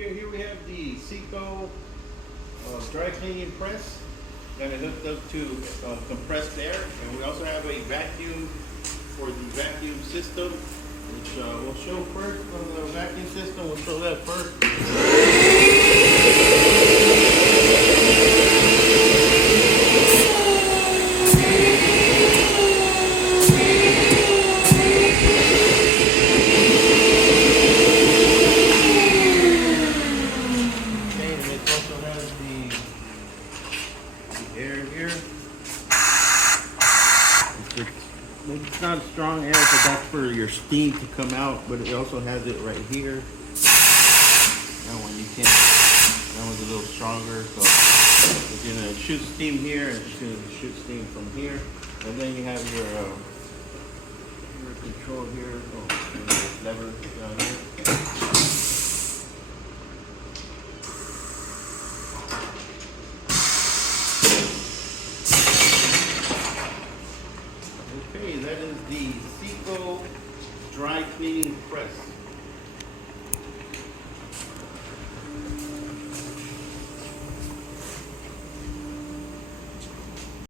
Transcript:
Here we have the Ceco dry cleaning press. Got it hooked up to compressed air, and we also have a vacuum for the vacuum system, which we'll show first on the vacuum system. We'll show that first. Air here. It's not a strong air, but that's for your steam to come out. But it also has it right here. That one you can't. That one's a little stronger, so it's gonna shoot steam here and it's gonna shoot steam from here. And then you have your control here. Oh, and the lever down here. Okay, that is the Ceco dry cleaning press.